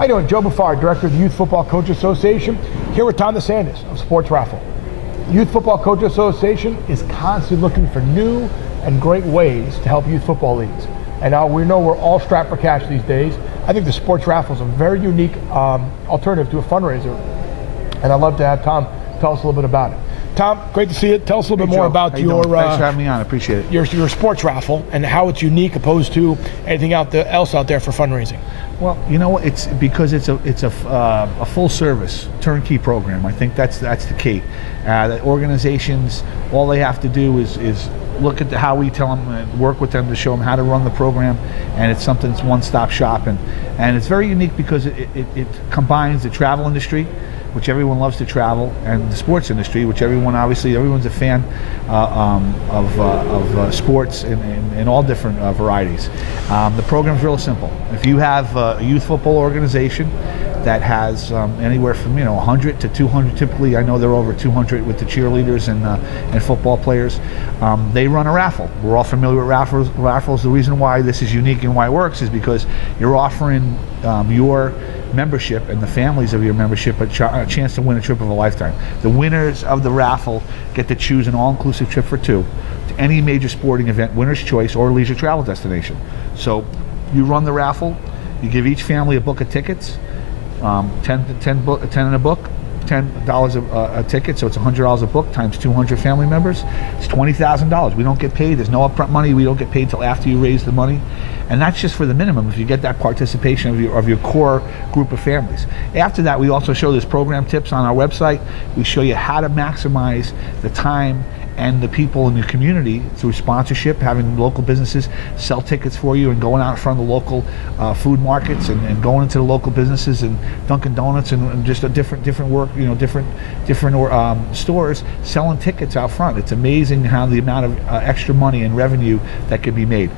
How you doing? Joe Buffard, Director of the Youth Football Coach Association, here with Tom DeSantis of Sportsraffle. Youth Football Coach Association is constantly looking for new and great ways to help youth football leagues. And now we know we're all strapped for cash these days. I think the Sportsraffle is a very unique alternative to a fundraiser. And I'd love to have Tom tell us a little bit about it. Tom, great to see you. Tell us a little bit more about your thanks for having me on. I appreciate it. Your Sportsraffle and how it's unique opposed to anything else out there for fundraising. Well, you know, it's because it's a full service turnkey program. I think that's the key. The organizations, all they have to do is look at how we tell them and work with them to show them how to run the program, and it's something that's one-stop shop, and it's very unique because it combines the travel industry, which everyone loves to travel, and the sports industry, which everyone's a fan of sports in all different varieties. The program's real simple. If you have a youth football organization that has anywhere from 100 to 200, typically I know they're over 200 with the cheerleaders and football players, they run a raffle. We're all familiar with raffles. The reason why this is unique and why it works is because you're offering your membership and the families of your membership a chance to win a trip of a lifetime. The winners of the raffle get to choose an all-inclusive trip for two to any major sporting event, winner's choice, or leisure travel destination. So you run the raffle, you give each family a book of tickets, 10 in a book, $10 a ticket, so it's $100 a book times 200 family members. It's $20,000. We don't get paid. There's no upfront money. We don't get paid till after you raise the money, and that's just for the minimum. If you get that participation of your core group of families. After that, we also show this program tips on our website. We show you how to maximize the time and the people in your community through sponsorship, having local businesses sell tickets for you and going out in front of the local food markets and going into the local businesses and Dunkin' Donuts and just a different work, different stores selling tickets out front. It's amazing how the amount of extra money and revenue that can be made.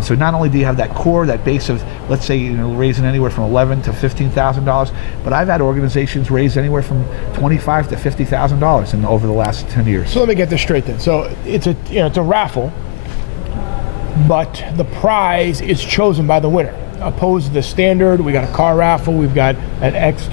So not only do you have that core, that base of, let's say, raising anywhere from $11,000 to $15,000, but I've had organizations raise anywhere from $25,000 to $50,000 over the last 10 years. So let me get this straight then. So it's a raffle, but the prize is chosen by the winner, opposed to the standard. We got a car raffle, we've got an X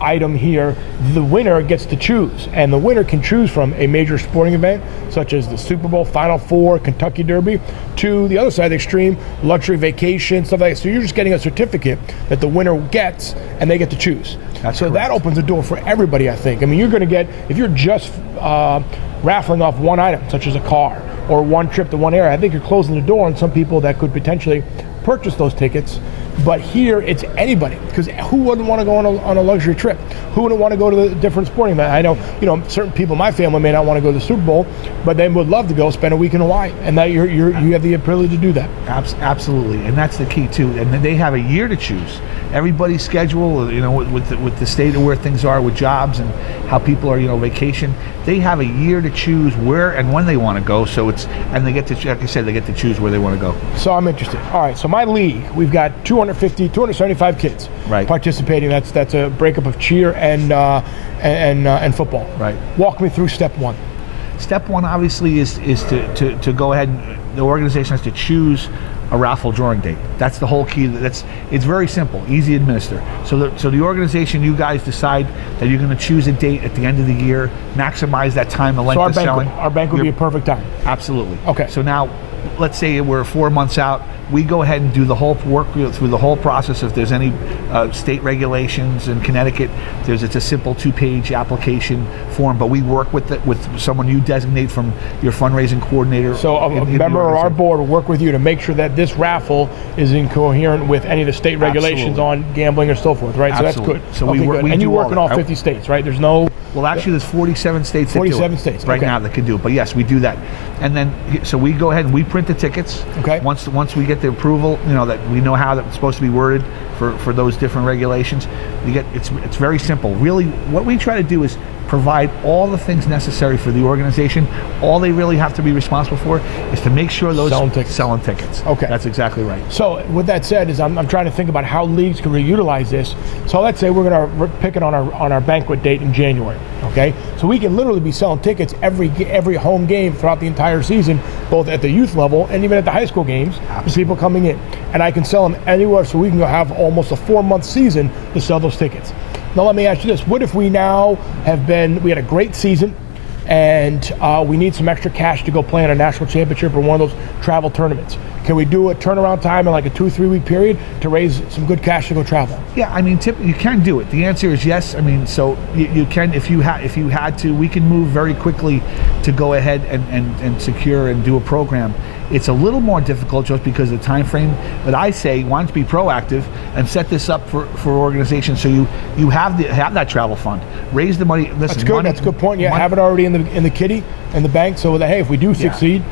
item here. The winner gets to choose, and the winner can choose from a major sporting event such as the Super Bowl, Final Four, Kentucky Derby, to the other side of the extreme, luxury vacation, stuff like that. So you're just getting a certificate that the winner gets, and they get to choose. That's so correct. That opens the door for everybody, I think. I mean, you're going to get, if you're just raffling off one item, such as a car or one trip to one area, I think you're closing the door on some people that could potentially purchase those tickets. But here it's anybody, because who wouldn't want to go on a luxury trip? Who wouldn't want to go to the different sporting event? I know, certain people in my family may not want to go to the Super Bowl, but they would love to go spend a week in Hawaii, and that you have the ability to do that. Absolutely, and that's the key too. And they have a year to choose. Everybody's schedule, with the state of where things are with jobs and how people are, vacation. They have a year to choose where and when they want to go. So and they get to, like I said, they get to choose where they want to go. So I'm interested. All right. So my league, we've got 275 kids participating. That's a breakup of cheer and football. Right. Walk me through step one. Step one, obviously, is to go ahead and the organization has to choose a raffle drawing date. That's the whole key. It's very simple, easy to administer. So the organization, you guys decide that you're going to choose a date at the end of the year, maximize that time, the length of selling. Our bank would be a perfect time. Absolutely. Okay. So now, let's say we're 4 months out. We go ahead and do the whole work through the whole process. If there's any state regulations in Connecticut, it's a simple 2-page application form. But we work with someone you designate from your fundraising coordinator. So a member of our board will work with you to make sure that this raffle is incoherent with any of the state regulations on gambling or so forth, right? Absolutely. So that's good. And you work in all 50 states, right? There's no. Well, actually, there's 47 states. 47 states right now that can do it. But yes, we do that. And then, so we go ahead and we print the tickets. Okay. Once we get the approval, that we know how that's supposed to be worded for those different regulations. It's very simple. Really, what we try to do is provide all the things necessary for the organization. All they really have to be responsible for is to make sure those selling tickets. Okay, that's exactly right. So with that said, I'm trying to think about how leagues can utilize this. So let's say we're going to pick it on our banquet date in January. Okay, so we can literally be selling tickets every home game throughout the entire season both at the youth level and even at the high school games. There's people coming in, and I can sell them anywhere, so we can have almost a 4-month season to sell those tickets. Now let me ask you this: what if we now we had a great season, and we need some extra cash to go play in a national championship or one of those travel tournaments? Can we do a turnaround time in like a 2 or 3 week period to raise some good cash to go travel? Yeah, I mean, you can do it. The answer is yes. I mean, so you can, if you had to, we can move very quickly to go ahead and secure and do a program. It's a little more difficult just because of the time frame, but I say why don't you be proactive and set this up for organizations so you have that travel fund, raise the money. Listen, that's good. That's a good point. Yeah, have it already in the kitty in the bank, so that hey, if we do succeed,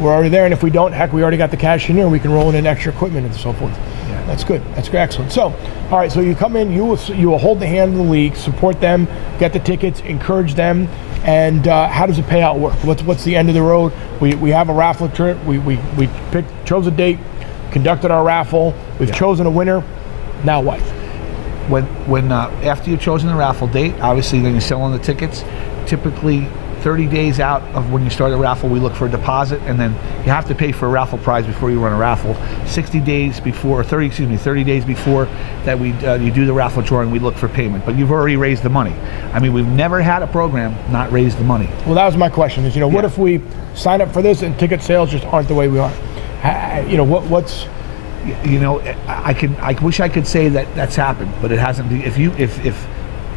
we're already there, and if we don't, heck, we already got the cash in here, and we can roll in extra equipment and so forth. Yeah. That's good. That's good. Excellent. So, all right. So you come in, you will hold the hand of the league, support them, get the tickets, encourage them, and how does the payout work? What's the end of the road? We have a raffle trip. We chose a date, conducted our raffle. We've chosen a winner. Now what? When after you've chosen the raffle date, obviously then you're selling the tickets. Typically 30 days out of when you start a raffle, we look for a deposit, and then you have to pay for a raffle prize before you run a raffle. 30 days before that you do the raffle drawing, we look for payment. But you've already raised the money. I mean, we've never had a program not raise the money. Well, that was my question. Is what if we sign up for this and ticket sales just aren't the way we are? What's I wish I could say that's happened, but it hasn't. If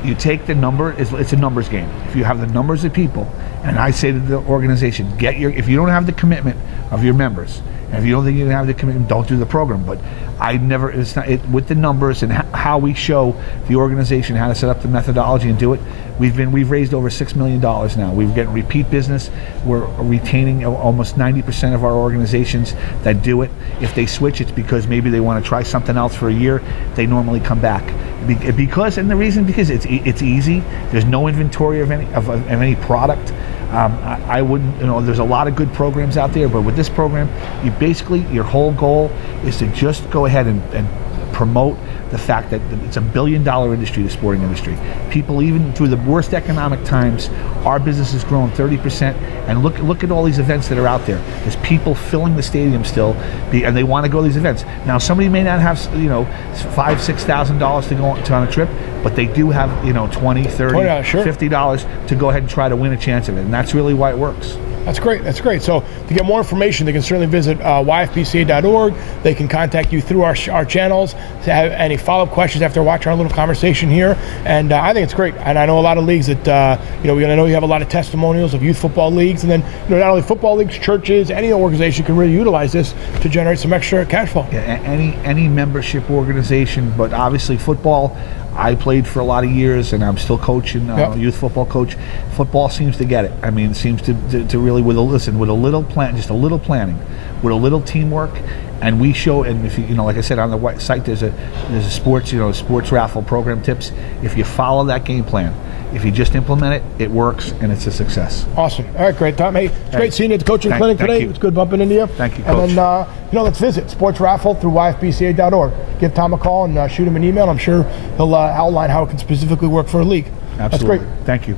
you take the number, it's a numbers game. If you have the numbers of people, and I say to the organization, if you don't have the commitment of your members, and if you don't think you can have the commitment, don't do the program. But with the numbers and how we show the organization how to set up the methodology and do it. We've raised over $6 million now. We're getting repeat business. We're retaining almost 90% of our organizations that do it. If they switch, it's because maybe they want to try something else for a year. They normally come back because it's easy. There's no inventory of any product. I wouldn't, there's a lot of good programs out there, but with this program, your whole goal is to just go ahead and promote the fact that it's a $1 billion industry, the sporting industry. People, even through the worst economic times, our business has grown 30%. And look at all these events that are out there. There's people filling the stadium still, and they want to go to these events. Now, somebody may not have $5,000-6,000 to go on a trip, but they do have $20, $30, $50 to go ahead and try to win a chance of it, and that's really why it works. That's great. That's great. So to get more information, they can certainly visit YFBCA.org. They can contact you through our channels to have any follow-up questions after watching our little conversation here. And I think it's great. And I know a lot of leagues that I know you have a lot of testimonials of youth football leagues, and then not only football leagues, churches, any organization can really utilize this to generate some extra cash flow. Yeah, any membership organization, but obviously football. I played for a lot of years, and I'm still coaching, youth football coach. Football seems to get it. I mean, it seems to really, with a little planning, with a little teamwork, and we show. And if like I said on the site, there's a sports raffle program tips. If you follow that game plan, if you just implement it, it works, and it's a success. Awesome. All right, great, Tom. Hey, it's great seeing you at the coaching clinic today. It's good bumping into you. Thank you, Coach. And then, let's visit Sportsraffle through YFBCA.org. Give Tom a call and shoot him an email. I'm sure he'll outline how it can specifically work for a league. Absolutely. That's great. Thank you.